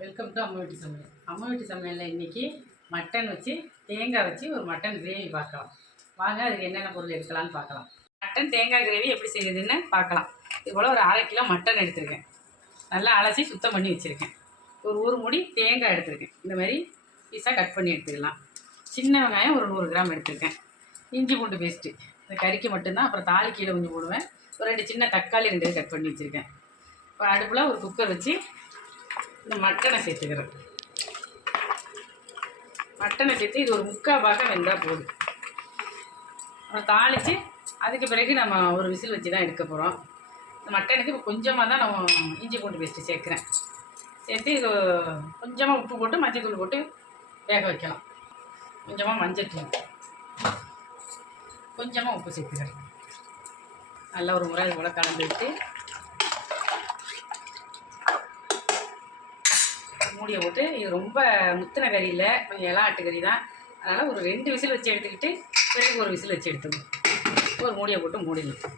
Welcome to அம்மா வீட்டு சமையல் அம்மா வீட்டு சமையலில் இன்றைக்கி மட்டன் வச்சு தேங்காய் வச்சு ஒரு மட்டன் கிரேவி பார்க்கலாம். வாங்க அதுக்கு என்னென்ன பொருள் எடுக்கலாம்னு பார்க்கலாம். மட்டன் தேங்காய் கிரேவி எப்படி செய்யுதுன்னு பார்க்கலாம். இது போல் ஒரு அரை கிலோ மட்டன் எடுத்திருக்கேன். நல்லா அலசி சுத்தம் பண்ணி வச்சுருக்கேன். ஒரு ஒரு முடி தேங்காய் எடுத்திருக்கேன். இந்த மாதிரி பீஸாக கட் பண்ணி எடுத்துக்கலாம். சின்ன வெங்காயம் ஒரு நூறு கிராம் எடுத்திருக்கேன். இஞ்சி பூண்டு பேஸ்ட்டு இந்த கறிக்கு மட்டும்தான் அப்புறம் தாலி கீழே கொஞ்சம் போடுவேன். ஒரு ரெண்டு சின்ன தக்காளி ரெண்டு கட் பண்ணி வச்சுருக்கேன். இப்போ அடுப்பில் ஒரு குக்கர் வச்சு இந்த மட்டனை சேர்த்துக்கிறேன். மட்டனை சேர்த்து இது ஒரு முக்கால் பாகம் வெந்தால் போதும். அப்புறம் தாளித்து அதுக்கு பிறகு நம்ம ஒரு விசில் வச்சு தான் எடுக்க போகிறோம் இந்த மட்டனுக்கு இப்போ கொஞ்சமாக தான் நம்ம இஞ்சி பூண்டு பேஸ்ட்டு சேர்க்குறேன். சேர்த்து இது கொஞ்சமாக உப்பு போட்டு மஞ்சள் போட்டு வேக வைக்கலாம். கொஞ்சமாக மஞ்சள் தூள். கொஞ்சமாக உப்பு சேர்த்துக்கிறேன். நல்லா ஒரு முறை அது போல் கலந்து விட்டு மூடியை போட்டு இது ரொம்ப முத்தின கறி இல்லை கொஞ்சம் இலாட்டு கறி தான். அதனால் ஒரு ரெண்டு விசில் வச்சு எடுத்துக்கிட்டு பிறகு ஒரு விசில் வச்சு எடுத்துக்கணும் ஒரு மூடியை போட்டு மூடிடணும்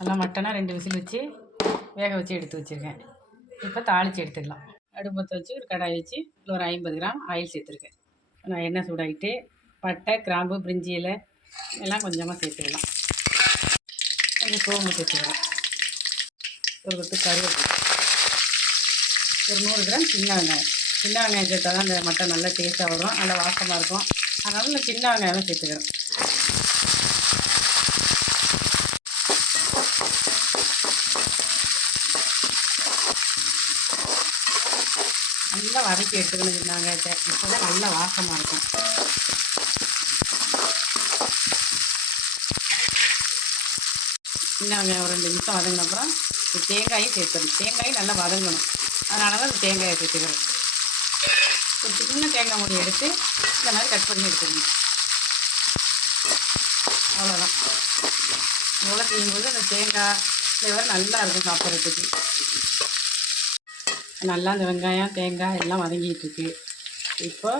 நல்லா மட்டனாக ரெண்டு விசில் வச்சு வேக வச்சு எடுத்து வச்சுருக்கேன். இப்போ தாளித்து எடுத்துக்கலாம். அடுப்பத்தை வச்சு ஒரு கடாய் வச்சு இதில் ஒரு ஐம்பது கிராம் ஆயில் சேர்த்துருக்கேன். நான் எண்ணெய் சூடாகிட்டு பட்டை கிராம்பு பிரிஞ்சி இலை எல்லாம் கொஞ்சமாக சேர்த்துக்கலாம். கொஞ்சம் சோம்பு சேர்த்துக்கலாம். ஒரு கொத்து கருவேப்பிலை. ஒரு நூறு கிராம் சின்ன வெங்காயம். சின்ன வெங்காயம் சேர்த்தா தான் அந்த மட்டன் நல்லா டேஸ்ட்டாக வரும். நல்லா வாசமாக இருக்கும். அதனால் நான் சின்ன வெங்காயம் சேர்த்துக்கிறேன். நல்லா வதக்கி எடுத்துக்கணும் சின்ன வெங்காயத்தை. இப்போ தான் நல்லா வாசமாக இருக்கும். சின்ன வெங்காயம் ஒரு ரெண்டு நிமிஷம் வதங்கின அப்புறம் தேங்காயும் சேர்த்துடணும் தேங்காயும் நல்லா வதங்கணும். அதனால தான் தேங்காய் தேங்காயை ஒரு சின்ன தேங்காய் மூடி எடுத்து இந்த மாதிரி கட் பண்ணி எடுத்துக்கணும். அவ்வளோதான் இவ்வளோ செய்யும்போது அந்த தேங்காய் ஃப்ளேவர் நல்லா இருக்கும் சாப்பிட்றதுக்கு. நல்லா அந்த வெங்காயம் தேங்காய் எல்லாம் வதங்கிட்டு இருக்கு. இப்போ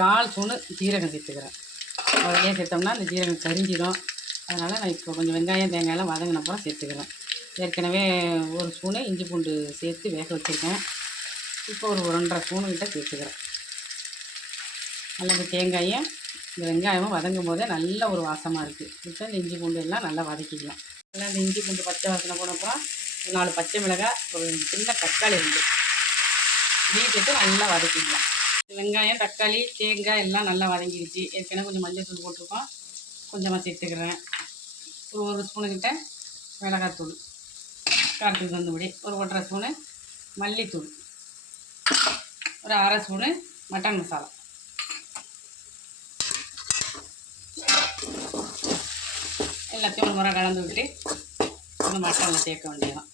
கால் தூணு ஜீரகம் சேர்த்துக்கிறேன். அதிலே சேர்த்தோம்னா அந்த ஜீரகம் கரிஞ்சிடும் அதனால் நான் இப்போ கொஞ்சம் வெங்காயம் தேங்காயெல்லாம் வதங்கினப்புறம் சேர்த்துக்கிறேன். ஏற்கனவே ஒரு ஸ்பூனு இஞ்சி பூண்டு சேர்த்து வேக வச்சுருக்கேன். இப்போ ஒரு ஒன்றரை ஸ்பூனு கிட்ட சேர்த்துக்கிறேன். நல்ல இந்த தேங்காயும் இந்த வெங்காயமும் வதங்கும் போதே நல்ல ஒரு வாசமாக இருக்குது இப்போ இந்த இஞ்சி பூண்டு எல்லாம் நல்லா வதக்கிக்கலாம். நல்லா இந்த இஞ்சி பூண்டு பச்சை வாசனை போனப்போ ஒரு நாலு பச்சை மிளகாய் ஒரு சின்ன தக்காளி ரெண்டு. வீட்டுக்கு நல்லா வதக்கிக்கலாம். வெங்காயம் தக்காளி தேங்காய் எல்லாம் நல்லா வதங்கிடுச்சு ஏற்கனவே கொஞ்சம் மஞ்சள் தூள் போட்டிருக்கோம். கொஞ்சமாக சேர்த்துக்கிறேன். ஒரு ஒரு ஸ்பூனுக்கிட்ட மிளகாத்தூள். காரத்துக்கு தகுந்தபடி ஒரு ஒன்றரை ஸ்பூனு மல்லித்தூள். ஒரு அரை ஸ்பூனு மட்டன் மசாலா. எல்லாத்தையும் ஒரு முறை கலந்து விட்டு இந்த மட்டனில் சேர்க்க வேண்டியதான்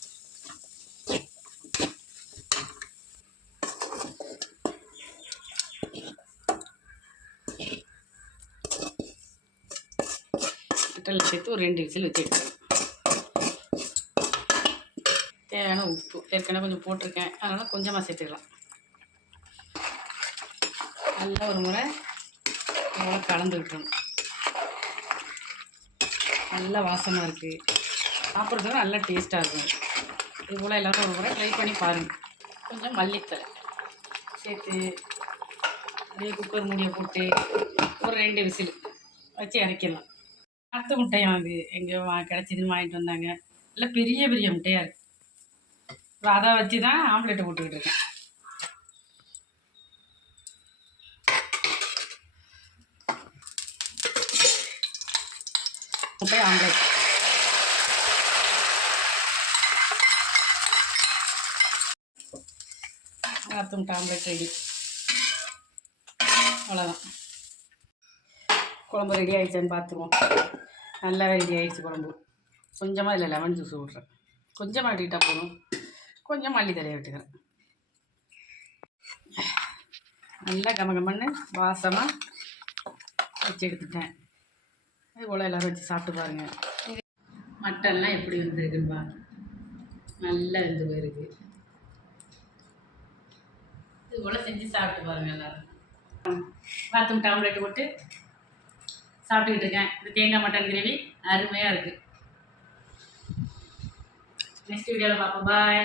மட்டனில் சேர்த்து ஒரு ரெண்டு விசில் வச்சு எடுத்துக்கலாம். தேவையான உப்பு ஏற்கனவே கொஞ்சம் போட்டிருக்கேன். அதனால் கொஞ்சமாக சேர்த்துக்கலாம். நல்லா ஒரு முறை நல்லா கலந்து விட்டுறணும். நல்லா வாசமாக இருக்குது சாப்பிட்றதுக்கு நல்லா டேஸ்ட்டாக இருக்கும். இது போல் எல்லோரும் ஒரு முறை ட்ரை பண்ணி பாருங்கள் கொஞ்சம் மல்லித்தலை சேர்த்து அப்படியே குக்கர் மூடியை போட்டு ஒரு ரெண்டு விசில் வச்சு இறக்கிடலாம் அடுத்த முட்டையும் வாங்கு எங்கே வா கிடச்சிதுன்னு வாங்கிட்டு வந்தாங்க. நல்லா பெரிய பெரிய முட்டையாக இருக்குது இப்போ அதை வச்சு தான் ஆம்லெட்டை போட்டுக்கிட்டு இருக்கேன். முட்டை ஆம்லெட். ஆத்து முட்டை ஆம்லெட் ரெடி. அவ்வளோதான் குழம்பு ரெடி ஆகிடுச்சான்னு பார்த்துருவோம். நல்லா ரெடி ஆகிடுச்சு குழம்பு. கொஞ்சமாக இதில் லெமன் ஜூஸ் விட்றேன் கொஞ்சமாக விட்டுக்கிட்டால் போதும். கொஞ்சம் மல்லி தலையை விட்டுக்கிறேன். நல்லா கம கமன்னு வாசமாக வச்சு எடுத்துட்டேன். இது போல் எல்லோரும் வச்சு சாப்பிட்டு பாருங்கள் மட்டன்லாம் எப்படி வந்துருக்குன்னு பாருங்க. நல்லா வெந்து போயிருக்கு. இது போல் செஞ்சு சாப்பிட்டு பாருங்கள் எல்லோரும். பாத்ரூம் டாம்லெட் போட்டு சாப்பிட்டுக்கிட்டு இருக்கேன். இந்த தேங்காய் மட்டன் கிரேவி அருமையாக இருக்குது நெக்ஸ்ட் வீடியோவில் பார்ப்போம். பாய்